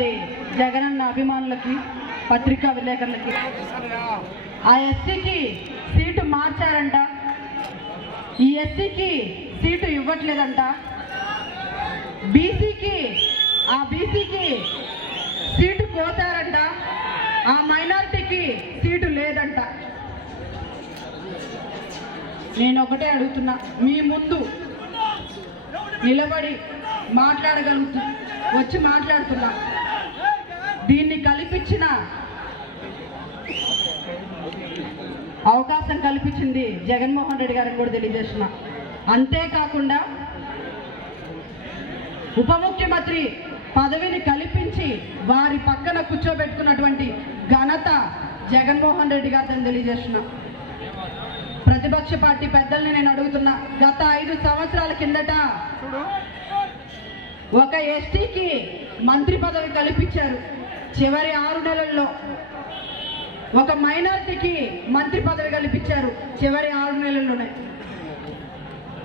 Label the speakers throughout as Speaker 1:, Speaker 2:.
Speaker 1: వచ్చినటువంటి జగనన్న అభిమానులకి పత్రికా విలేకరులకి. ఆ ఎస్సీకి సీటు మార్చారంట. ఈ ఎస్సీకి సీటు ఇవ్వట్లేదంట. బీసీకి ఆ బీసీకి సీటు కోసారంట. ఆ మైనారిటీకి సీటు లేదంట. నేను ఒకటే అడుగుతున్నా మీ ముందు నిలబడి మాట్లాడగలుగుతు వచ్చి మాట్లాడుతున్నా. దీన్ని కల్పించిన అవకాశం కల్పించింది జగన్మోహన్ రెడ్డి గారికి కూడా తెలియజేసిన అంతేకాకుండా ఉప ముఖ్యమంత్రి పదవిని కల్పించి వారి పక్కన కూర్చోబెట్టుకున్నటువంటి ఘనత జగన్మోహన్ రెడ్డి గారిని తెలియజేస్తున్నా. ప్రతిపక్ష పార్టీ పెద్దల్ని నేను అడుగుతున్నా గత ఐదు సంవత్సరాల కిందట ఒక ఎస్టీకి మంత్రి పదవి కల్పించారు. చివరి ఆరు నెలల్లో ఒక మైనారిటీకి మంత్రి పదవి కల్పించారు చివరి ఆరు నెలల్లోనే.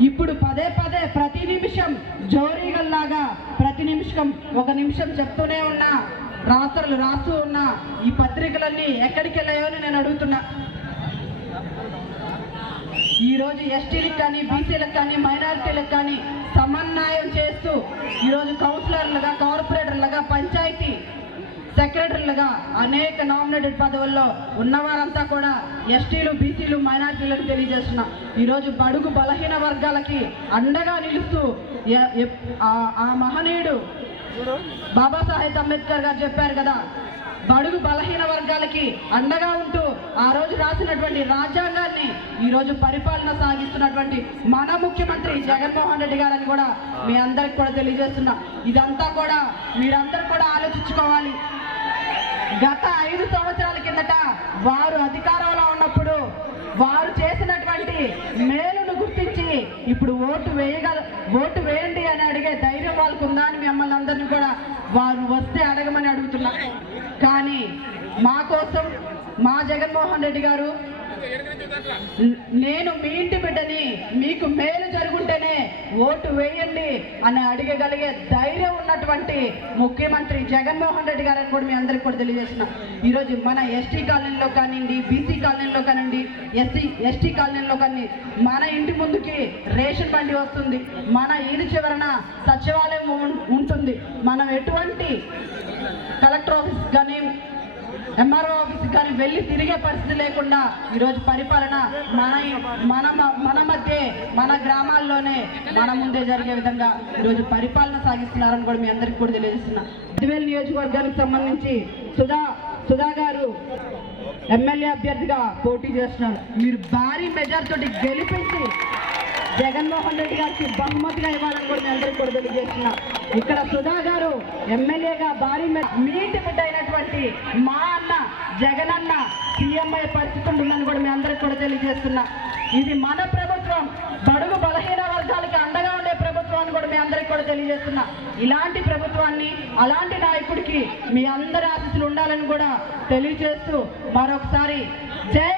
Speaker 1: ఇప్పుడు పదే పదే ప్రతి నిమిషం జోరీగల్లాగా ప్రతి నిమిషం ఒక నిమిషం చెప్తూనే ఉన్నా రాత్రులు రాస్తూ ఉన్నా ఈ పత్రికలన్నీ ఎక్కడికి వెళ్ళాయో అని నేను అడుగుతున్నా. ఈరోజు ఎస్టీలకు కానీ బీసీలకు కానీ మైనారిటీలకు కానీ సమన్వయం చేస్తూ ఈరోజు కౌన్సిలర్లుగా కార్పొరేటర్లుగా పంచాయతీ సెక్రటరీలుగా అనేక నామినేటెడ్ పదవుల్లో ఉన్నవారంతా కూడా ఎస్టీలు బీసీలు మైనారిటీలకు తెలియజేస్తున్నా ఈరోజు బడుగు బలహీన వర్గాలకి అండగా నిలుస్తూ ఆ- ఆ మహనీయుడు బాబాసాహెబ్ అంబేద్కర్ గారు చెప్పారు కదా బడుగు బలహీన వర్గాలకి అండగా ఉంటూ ఆ రోజు రాసినటువంటి రాజ్యాంగాన్ని ఈ రోజు పరిపాలన సాగిస్తున్నటువంటి మన ముఖ్యమంత్రి జగన్మోహన్ రెడ్డి గారని కూడా మీ అందరికి కూడా తెలియజేస్తున్నా. ఇదంతా కూడా మీరందరూ కూడా ఆలోచించుకోవాలి. గత ఐదు సంవత్సరాల కిందట వారు అధికారంలో ఉన్నప్పుడు వారు చేసినటువంటి మేలును గుర్తించి ఇప్పుడు ఓటు వేయగల ఓటు వేయండి అని అడిగే ధైర్యం వాళ్ళకు ఉందా అని మిమ్మల్ని అందరినీ కూడా వారు వస్తే అడగమని అడుగుతున్నా. కానీ మా కోసం మా జగన్మోహన్ రెడ్డి గారు నేను మీ ఇంటి బిడ్డని మీకు మేలు జరుగుంటేనే ఓటు వేయండి అని అడిగగలిగే ధైర్యం ఉన్నటువంటి ముఖ్యమంత్రి జగన్మోహన్ రెడ్డి గారని కూడా మీ అందరికి కూడా తెలియజేసిన ఈరోజు మన ఎస్టీ కాలనీలో కానివ్వండి బీసీ కాలనీలో కానివ్వండి ఎస్సీ ఎస్టీ కాలనీలో కానీ మన ఇంటి ముందుకి రేషన్ బండి వస్తుంది మన ఇరు చివరన సచివాలయం ఉంటుంది. మనం ఎటువంటి కలెక్టర్ ఆఫీస్ కానీ ఎంఆర్ఓ ఆఫీస్ కానీ వెళ్ళి తిరిగే పరిస్థితి లేకుండా ఈరోజు పరిపాలన మన మన మన మధ్య మన గ్రామాల్లోనే మన ముందే జరిగే విధంగా ఈరోజు పరిపాలన సాగిస్తున్నారని కూడా మీ అందరికీ కూడా తెలియజేస్తున్నా. పదివేలు నియోజకవర్గానికి సంబంధించి సుధా సుధా గారు ఎమ్మెల్యే అభ్యర్థిగా పోటీ చేస్తున్నారు. మీరు భారీ మెజార్టీ గెలిపించి జగన్మోహన్ రెడ్డి గారికి బహుమతిగా ఇవ్వాలని కూడా మీ అందరికీ కూడా తెలియజేస్తున్నా. ఇక్కడ సుధా గారు ఎమ్మెల్యేగా భారీ మీటి బిడ్డ అయినటువంటి మా అన్న జగన్ అన్న సీఎంఐ పరిస్థితులు పరిస్థితి ఉంటుందని కూడా మీ అందరికి కూడా తెలియజేస్తున్నా. ఇది మన ప్రభుత్వం బడుగు బలహీన వర్గాలకి అండగా ఉండే ప్రభుత్వాన్ని కూడా మీ అందరికి కూడా తెలియజేస్తున్నా. ఇలాంటి ప్రభుత్వాన్ని అలాంటి నాయకుడికి మీ అందరి ఆశీస్సులు ఉండాలని కూడా తెలియజేస్తూ మరొకసారి జై